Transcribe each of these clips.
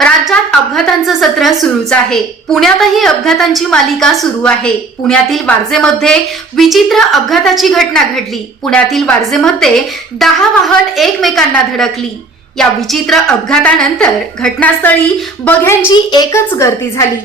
राज्यात अपघातांचं सत्र सुरूच आहे. पुण्यातही अपघातांची मालिका सुरू आहे. पुण्यातील वारजेमध्ये विचित्र अपघाताची घटना घडली. पुण्यातील वारजेमध्ये दहा वाहन एकमेकांना धडकली. या विचित्र अपघातानंतर घटनास्थळी बघ्यांची एकच गर्दी झाली.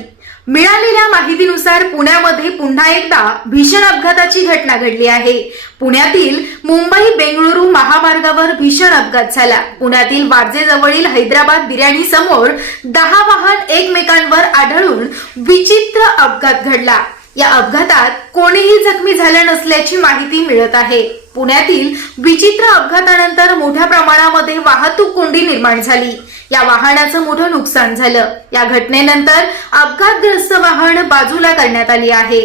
मिळालेल्या माहितीनुसार पुण्यामध्ये पुन्हा एकदा भीषण अपघाताची घटना घडली आहे. पुण्यातील मुंबई बेंगळुरू महामार्गावर भीषण अपघात झाला. पुण्यातील वारजेजवळील हैदराबाद बिर्याणी समोर दहा वाहन एकमेकांवर आढळून विचित्र अपघात घडला. या अपघातात कोणीही जखमी झाल्या नसल्याची माहिती मिळत आहे. पुण्यातील विचित्र अपघातानंतर मोठ्या प्रमाणात वाहतूक कोंडी निर्माण झाली. या वाहनाचं मोठं नुकसान झालं. या घटनेनंतर अपघातग्रस्त वाहन बाजूला करण्यात आली आहे.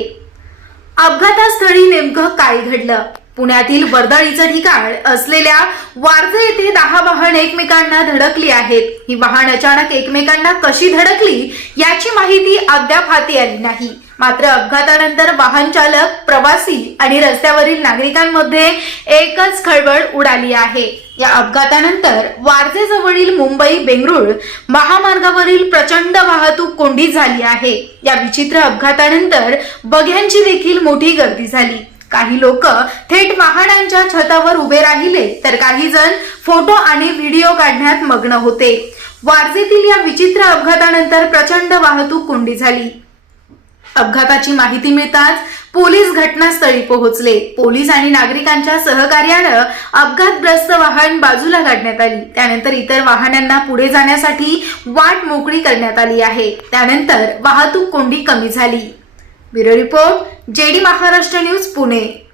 अपघातास्थळी नेमकं काय घडलं? पुण्यातील वर्दळीचं ठिकाण असलेल्या वारजे येथे दहा वाहन एकमेकांना धडकली आहेत. ही वाहन अचानक एकमेकांना कशी धडकली याची माहिती अद्याप हाती आली नाही. मात्र अपघातानंतर वाहन चालक प्रवासी आणि रस्त्यावरील नागरिकांमध्ये एकच खळबळ उडाली आहे. या अपघातानंतर वारजेजवळील मुंबई बेंगळूर महामार्गावरील प्रचंड वाहतूक कोंडी झाली आहे. या विचित्र अपघातानंतर बघ्यांची देखील मोठी गर्दी झाली. काही लोक थेट वाहनांच्या छतावर उभे राहिले तर काही जण फोटो आणि व्हिडिओ काढण्यात मग्न होते. वारजेतील या विचित्र अपघातानंतर प्रचंड वाहतूक कोंडी झाली. अपघाताची माहिती मिळताच पोलीस घटनास्थळी पोहोचले. पोलीस आणि नागरिकांच्या सहकार्यानं अपघातग्रस्त वाहन बाजूला काढण्यात आली. त्यानंतर इतर वाहनांना पुढे जाण्यासाठी वाट मोकळी करण्यात आली आहे. त्यानंतर वाहतूक कोंडी कमी झाली. Bureau report JD Maharashtra news Pune.